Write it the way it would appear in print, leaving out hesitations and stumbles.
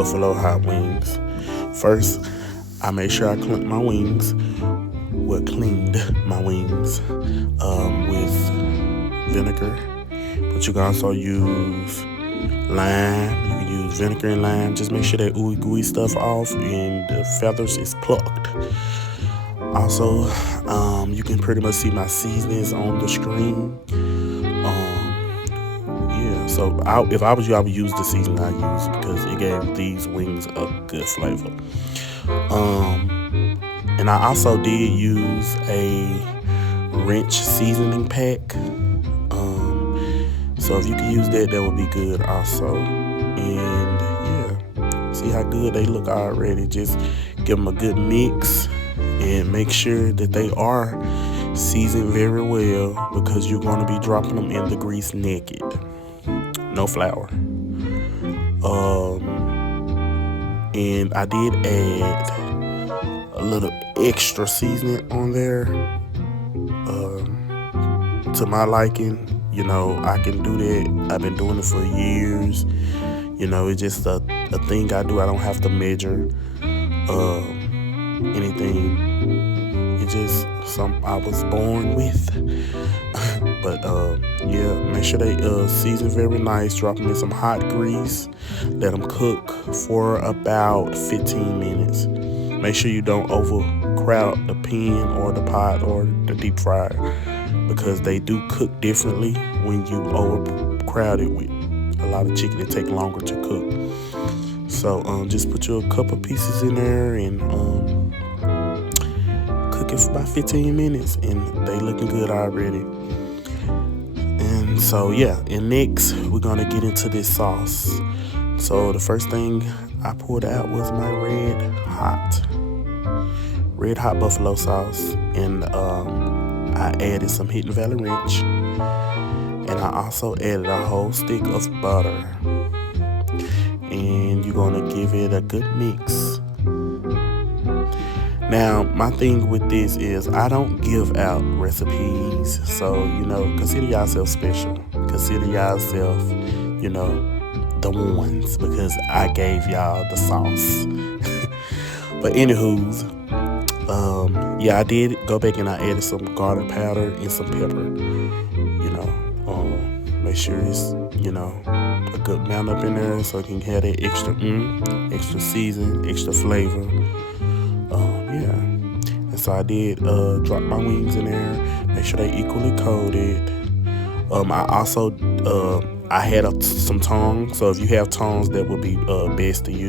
buffalo hot wings. First, I make sure I clean my wings. Well, cleaned my wings with vinegar, but you can also use lime. You can use vinegar and lime. Just make sure that ooey gooey stuff off and the feathers is plucked. Also, you can pretty much see my seasonings on the screen. Yeah, so if I was you, I would use the seasoning I use because it gave these wings a good flavor. And I also did use a ranch seasoning pack. So if you can use that, that would be good also. And yeah, see how good they look already. Just give them a good mix and make sure that they are seasoned very well because you're going to be dropping them in the grease naked. No flour. And I did add a little extra seasoning on there to my liking. You know, I can do that. I've been doing it for years. You know, it's just a thing I do. I don't have to measure anything. It's just something I was born with. But yeah, make sure they season very nice. Drop them in some hot grease. Let them cook for about 15 minutes. Make sure you don't overcrowd the pan or the pot or the deep fryer because they do cook differently when you overcrowd it with a lot of chicken. It takes longer to cook. So just put your couple pieces in there and cook it for about 15 minutes and they looking good already. And so yeah, and next we're gonna get into this sauce. So the first thing I pulled out was my red hot buffalo sauce, and I added some Hidden Valley Ranch, and I also added a whole stick of butter, and you're gonna give it a good mix. Now my thing with this is I don't give out recipes, so you know, consider yourself special, consider yourself, you know, the ones, because I gave y'all the sauce. But anywho's, yeah, I did go back and I added some garlic powder and some pepper. You know, make sure it's, you know, a good amount up in there so it can have that extra season, extra flavor. Yeah, and so I did drop my wings in there, make sure they equally coated. I also I had some tongs, so if you have tongs, that would be best to use.